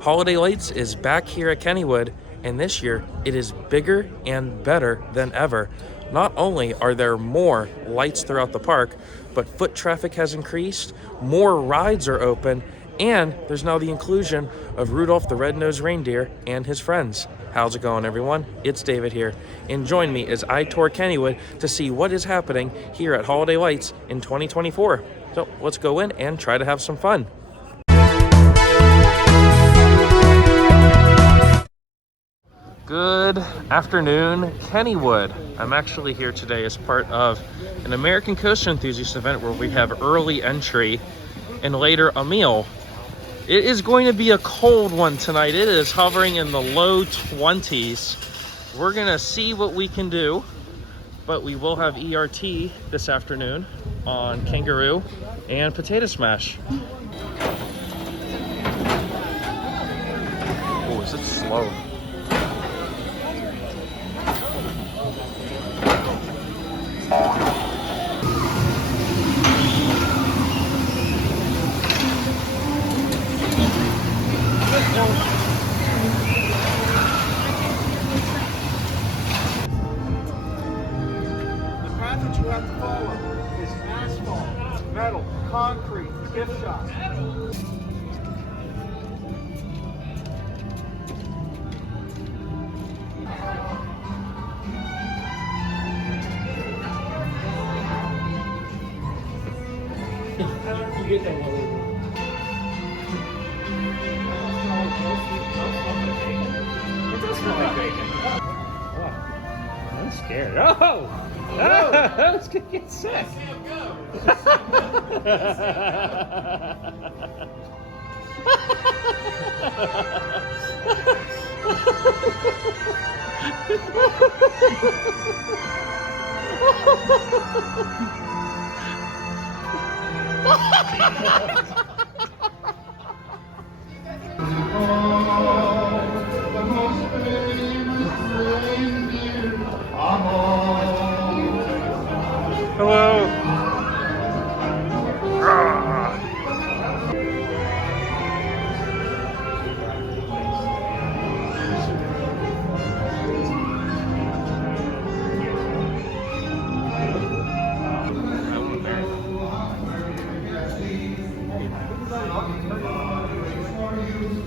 Holiday Lights is back here at Kennywood, and this year it is bigger and better than ever. Not only are there more lights throughout the park, but foot traffic has increased, more rides are open, and there's now the inclusion of Rudolph the Red-Nosed Reindeer and his friends. How's it going, everyone? It's David here, and join me as I tour Kennywood to see what is happening here at Holiday Lights in 2024. So let's go in and try to have some fun. Good afternoon, Kennywood. I'm actually here today as part of an American Coaster Enthusiast event where we have early entry and later a meal. It is going to be a cold one tonight. It is hovering in the low 20s. We're gonna see what we can do, but we will have ERT this afternoon on Kangaroo and Potato Smash. Oh, is it slow? The path that you have to follow is asphalt, metal, concrete, gift shop. You get that one. It does smell like bacon. Oh, I'm scared. Oh! I was gonna get sick. Hello.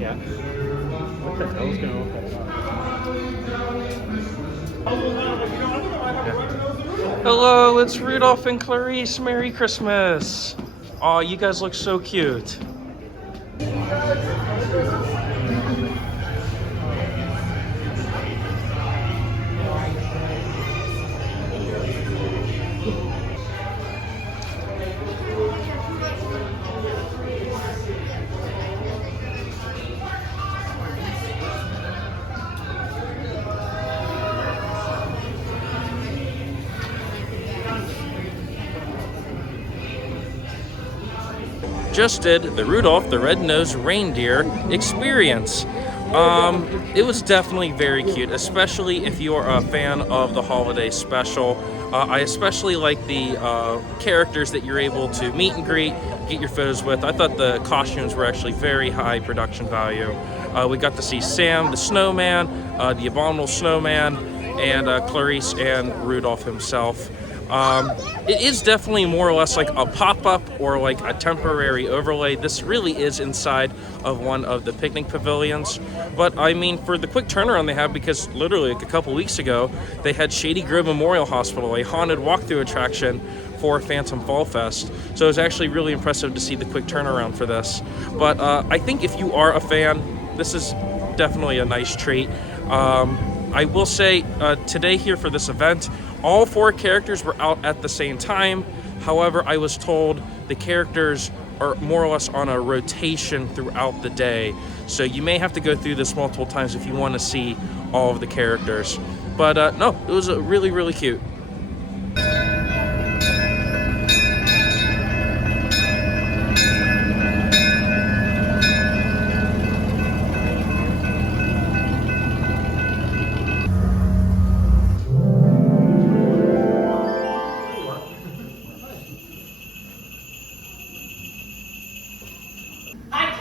Yeah. What the hell's going on? Hello, it's Rudolph and Clarice. Merry Christmas. Aw, you guys look so cute. Just did the Rudolph the Red-Nosed Reindeer experience. It was definitely very cute, especially if you are a fan of the holiday special. I especially like the characters that you're able to meet and greet, get your photos with. I thought the costumes were actually very high production value. We got to see Sam the Snowman, the Abominable Snowman, and Clarice and Rudolph himself. It is definitely more or less like a pop-up or like a temporary overlay. This really is inside of one of the picnic pavilions. But I mean, for the quick turnaround they have, because literally like a couple weeks ago, they had Shady Grove Memorial Hospital, a haunted walkthrough attraction for Phantom Fall Fest. So it was actually really impressive to see the quick turnaround for this. But I think if you are a fan, this is definitely a nice treat. I will say today here for this event, all 4 characters were out at the same time. However, I was told the characters are more or less on a rotation throughout the day. So you may have to go through this multiple times if you want to see all of the characters. But no, it was really, really cute.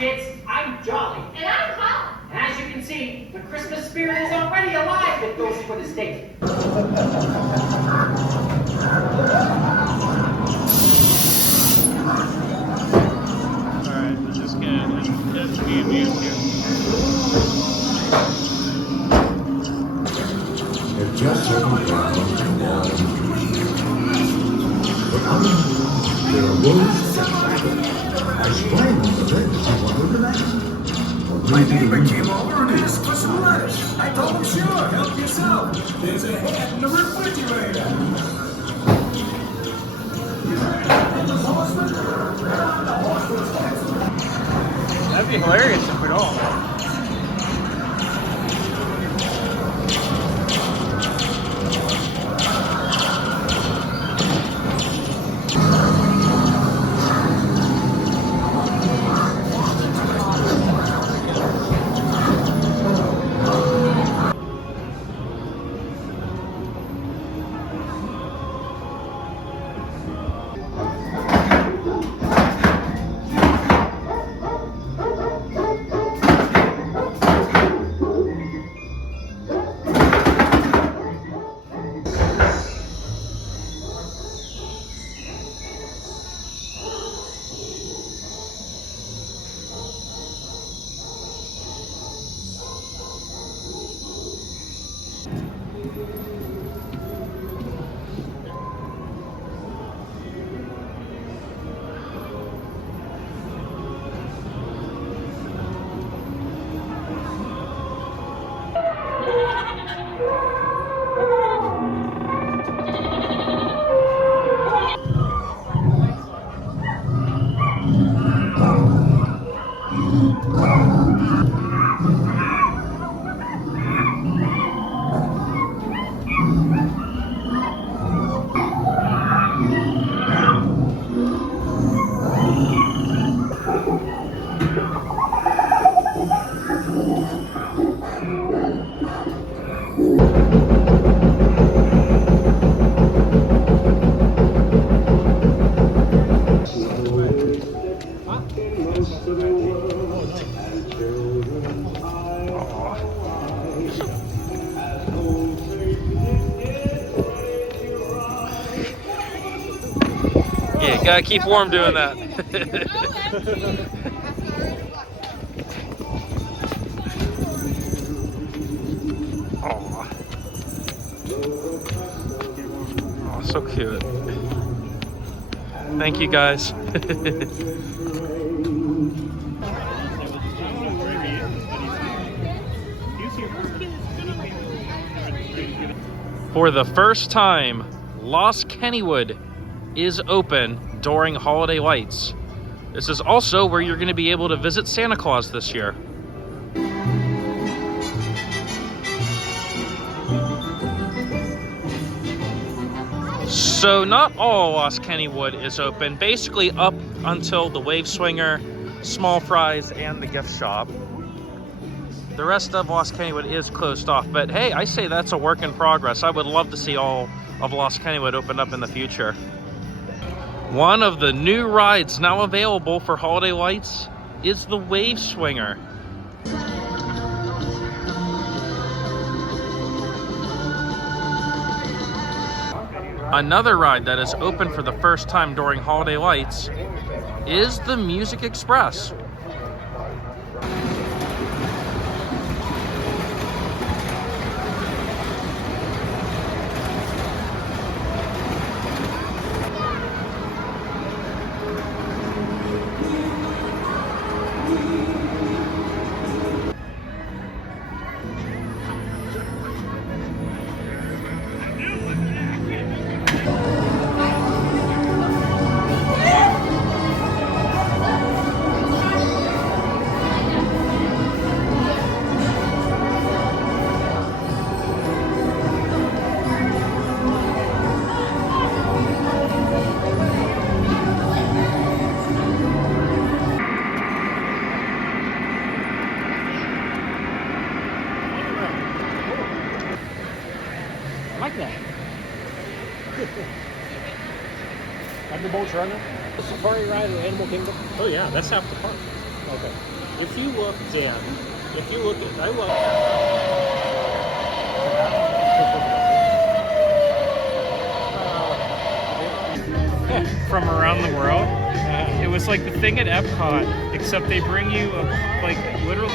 kids. I'm Jolly. And I'm Holly. spirit is already alive with those for the state. Alright, I'm just gonna be amused here. It just so happens to fall into but underneath, there are wolves that travel. I explained the things you wanted to mention. My neighbor came over and asked for some lunch. I told him, sure, help yourself. There's a head in the refrigerator. That'd be hilarious if we all. Yeah, gotta keep warm doing that. Aw. Oh, so cute. Thank you guys. For the first time, Lost Kennywood is open during Holiday Lights. This is also where you're going to be able to visit Santa Claus this year. So not all Lost Kennywood is open, basically up until the Wave Swinger, Small Fries, and the gift shop. The rest of Lost Kennywood is closed off, but hey, I say that's a work in progress. I would love to see all of Lost Kennywood open up in the future. One of the new rides now available for Holiday Lights is the Wave Swinger. Another ride that is open for the first time during Holiday Lights is the Musik Express. Like that. Have the boats running? The safari ride in Animal Kingdom? Oh yeah, that's half the park. Okay. If you look, Dan, I love from around the world. It was like the thing at Epcot, except they bring you like literally.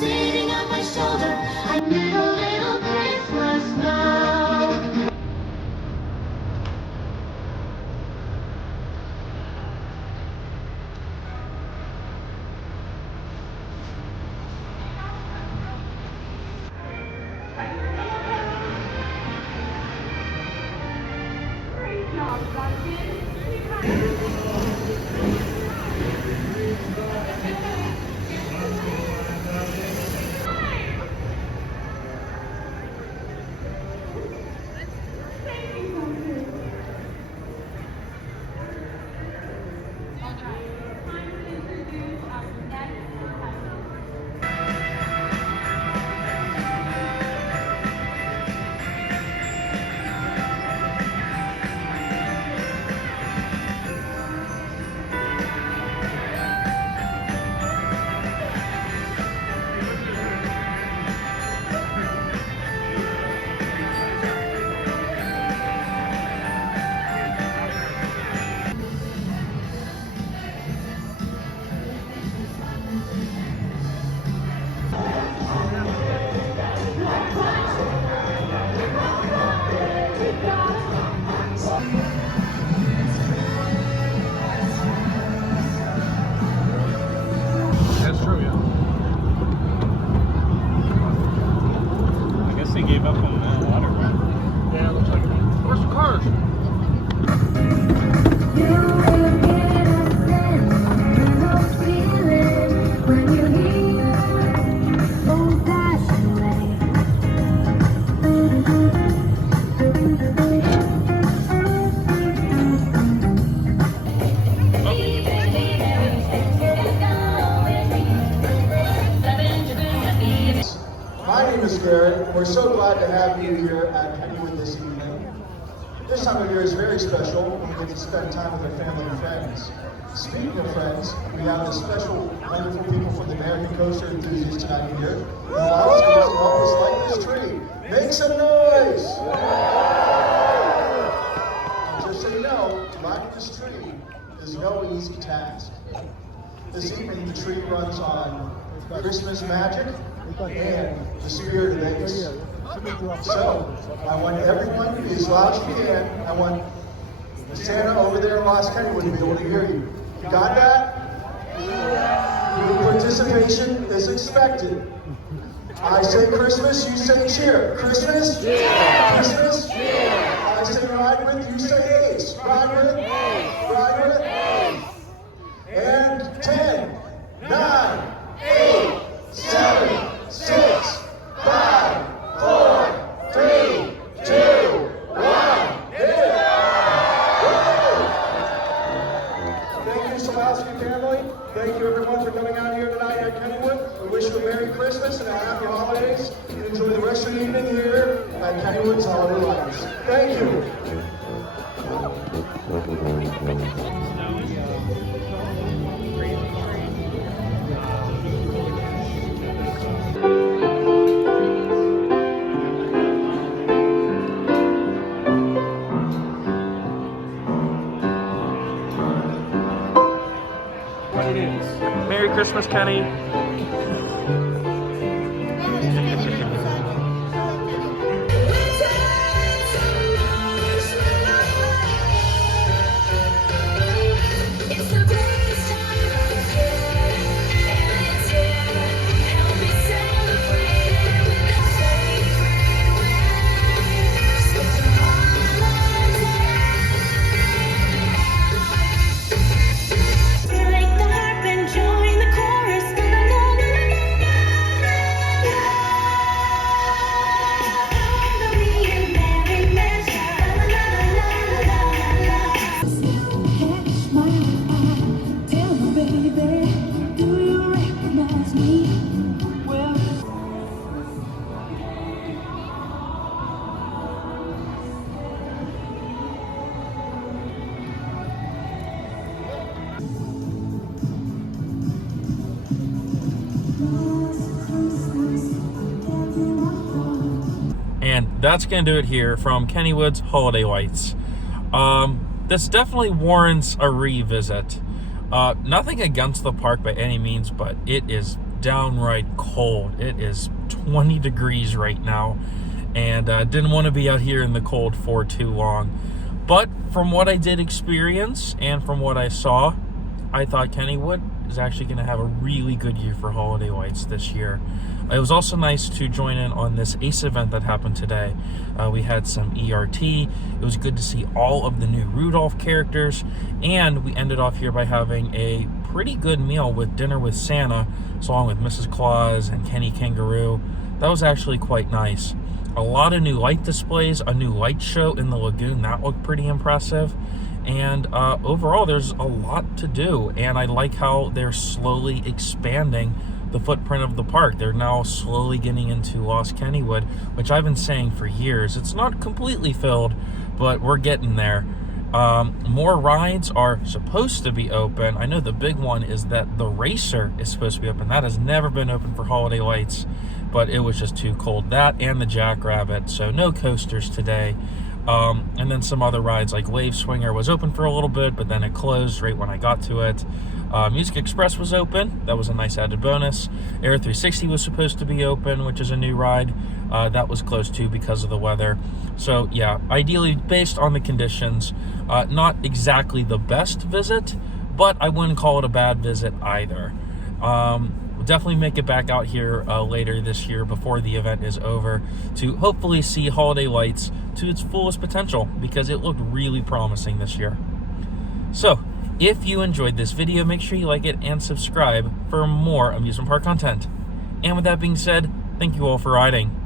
Sitting on my shoulder, I need a little Christmas now. That's true, yeah. I guess they gave up on that water. Yeah, it looks like it. Where's the cars? My name is Gary. We're so glad to have you here at Kennywood this evening. This time of year is very special. We get to spend time with our family and friends. Speaking of friends, we have this special, wonderful people from the American Coaster enthusiasts tonight here. And allow us to help us light this tree. Make some noise! And just so you know, lighting this tree is no easy task. This evening, the tree runs on Christmas magic and the spirit of Vegas. So, I want everyone to be as loud as you can. I want Santa over there in Los Kennywood to be able to hear you. You got that? Your participation is expected. I say Christmas, you say cheer. Christmas? Yeah. Christmas? Yeah. I say ride with, you say ace. Ride with? Ace. Ride with? Ace. And 10, 9, 8, 7, 6, 5, 4, 3, 2, 1. Thank you, Solowski family. Thank you, everyone, for coming out here tonight at Kennywood. We wish you a Merry Christmas and a Happy Holidays. And enjoy the rest of the evening here at Kennywood's Holiday Lights. Thank you. Merry Christmas, Kenny. And that's going to do it here from Kennywood's Holiday Lights. this definitely warrants a revisit. Nothing against the park by any means, but it is downright cold. It is 20 degrees right now, and didn't want to be out here in the cold for too long. But from what I did experience and from what I saw, I thought Kennywood is actually going to have a really good year for Holiday Lights this year. It was also nice to join in on this ACE event that happened today. We had some ERT. It was good to see all of the new Rudolph characters, and we ended off here by having a pretty good meal with dinner with Santa, along with Mrs. Claus and Kenny Kangaroo. That was actually quite nice. A lot of new light displays, a new light show in the lagoon, that looked pretty impressive. And overall, there's a lot to do, and I like how they're slowly expanding the footprint of the park. They're now slowly getting into Lost Kennywood, which I've been saying for years. It's not completely filled, but we're getting there. More rides are supposed to be open. I know the big one is that the Racer is supposed to be open. That has never been open for Holiday Lights, but it was just too cold. That and the Jackrabbit, so no coasters today. And then some other rides like Wave Swinger was open for a little bit, but then it closed right when I got to it. Musik Express was open. That was a nice added bonus. Aero 360 was supposed to be open, which is a new ride. That was closed too because of the weather. So yeah, ideally based on the conditions, not exactly the best visit, but I wouldn't call it a bad visit either. We'll definitely make it back out here later this year before the event is over to hopefully see Holiday Lights to its fullest potential, because it looked really promising this year. So if you enjoyed this video, make sure you like it and subscribe for more amusement park content. And with that being said, thank you all for riding,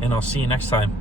and I'll see you next time.